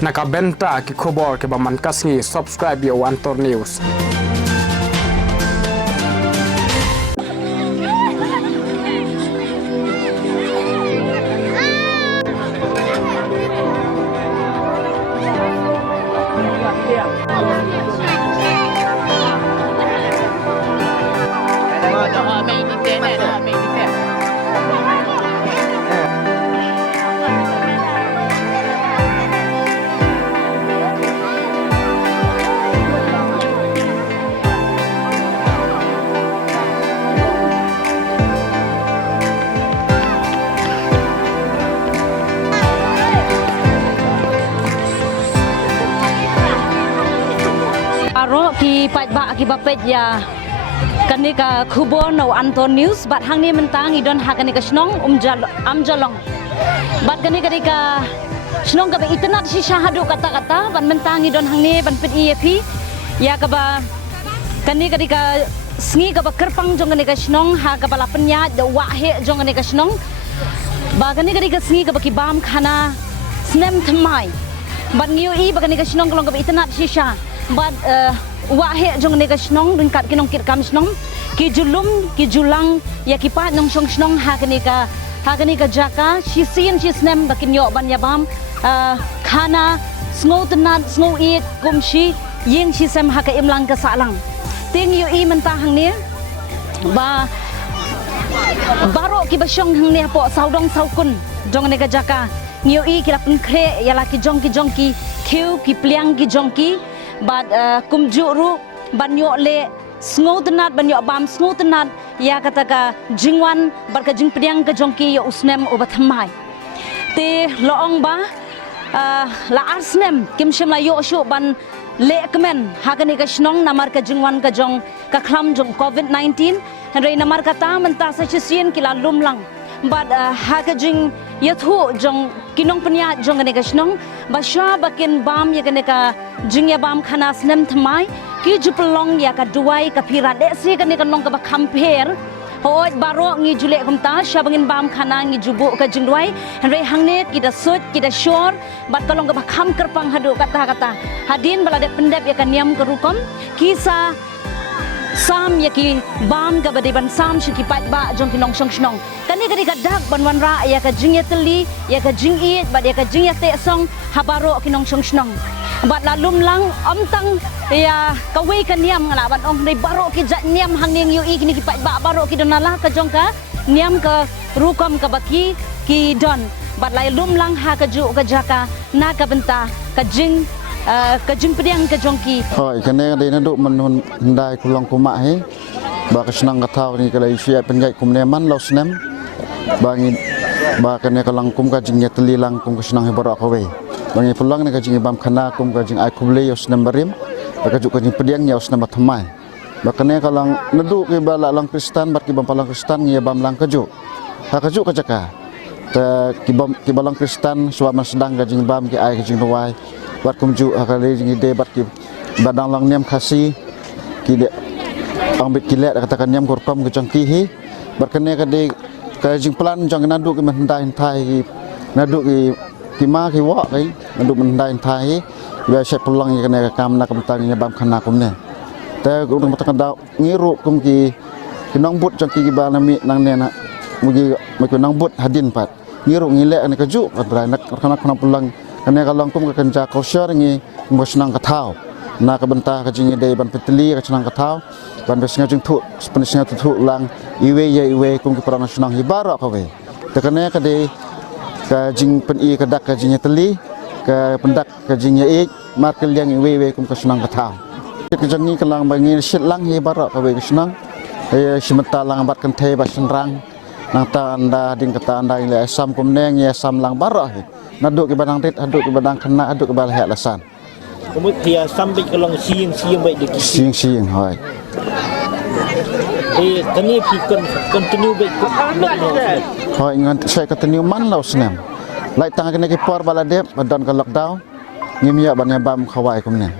Nakabenta ki khobor ke baman kasngi subscribe yo Antor News. Aro ki patba ki bapet ya kanika khubor no Antor News bat hang ni mentang idon ha kanika snong amjalong bat kanika snong ka internet si syahadu kata-kata ban mentang idon hang ni ban pet EAP ya ka ba kanika sngi ka ba kerpang jong kanika snong ha ka bala penya de wahe jong kanika snong ba kanika sngi ka ba ki bam khana snem thmai ban ngiu I ba kanika snong kalong ka internet si syah but wahe jong nega snong dun kat kinong kit kam snong ki julum ki julang ya ki pat nong song snong ha kanika jaka si sin si snem bakin yo ban yabam khana sngo tenat sngo I kumshi yeng si sem ha ka imlang ka salang ting yo I mentah hang ni ba baro ki basyong hang ni po saudong saukun jong nega jaka ngiu I ki lapun kre ya la ki jong ki khiu ki pliang ki jong ki bat kumjuru banyo le sngo tenat banyo bam sngo tenat ya kataka jingwan barka jing pediang ka jongki yo usnem obathamai te loong ba la arsnem kim shim la yo shu ban le kemen hakani ka snong namar ka jingwan ka jong ka khlam jong COVID-19 rei namar kata menta sa chisien kila lumlang bat haka jing yathu jong kinong penya jong ne ka snong basha bakin bam ya ka jingya bam khana snem thmai ki jupelong ya ka duai ka pira de si ka nong ka ba compare hoi baro ngi jule kumta shabangin bam khana ngi jubu ka jingduai re hangne ki da sut ki da shor bat kalong ka ba kham kerpang hadu kata hadin balade pendep ya ka niam ka rukom kisa sam yaki bam ka badiban sam shiki pat ba jong kinong shong shnong kani ka dak banwan ra ya ka jingya teli ya ka jingi bat ya ka jingya te song habaro kinong shong shnong bat lalum lang amtang ya kawe ka niam ngala ban ong nei baro ki jat niam hangning yu I kini ki pat ba baro ki donala ka jong ka niam ka rukom ka baki ki don bat lai lum lang ha ka ju ka jaka na ka benta ka jing pediang ka jongki hoi kene de na du man dai kulong kuma he ba ka senang ka thau ni ka lai sia penjai kum ne man lo snem bangi ba kene ka lang kum ka jing teli lang kum ka senang he baro ka we bangi pulang ne ka jing bam khana kum ka jing ai kuble yo snem barim ba ka ju ka jing pediang yo snem thamai ba kene ka lang na du ke ba lang Kristen bat ki bam palang Kristen ngi bam lang ka ju ka jaka ta ki balang Kristen suama sedang ka jing bam ki ai ka jing ruai bat kumju akali jingi de bat ki badang lang niam khasi ki de ambit ki le katakan niam korkom ke jangki hi berkene ka de ka jing plan jang nadu ki mendai thai ki nadu ki ma ki wa kai nadu mendai thai ya se pulang ki kene ka kam na kam tang ni bam khana kum ne te ku dum tak da ngiru kum ki nong but jangki ki ba nami nang ne na mugi me ku nong but hadin pat ngiru ngile ne ka ju pat brai nak khana pulang kene kalong kum ka kenja culture ngi mosnang ka thau na ka benta ka jingi de ban petli ka chnang ka thau ban besnga jing thu spanisnya thu lang iwe kum ki prana snang hi bara ka we te kene ka de ka jing pen I ka dak ka jingi teli ka pendak ka jingi I mar ka liang iwe kum ka snang ka thau ka jangi ka lang bangi shit lang hi bara ka we ka snang e shimta lang bat kan the ba senrang nang ta anda ding kata anda ile asam kum neng ya sam lang bara hi naduk ki badang rit aduk ki badang kena aduk ki bal hek lasan kemut dia sampai kelong siang baik de siang hoi kani pi continue baik hoi ngan saya continue man law snem lai tang kene ki por baladep badan ka lockdown ngimya ban bam khawai kum ne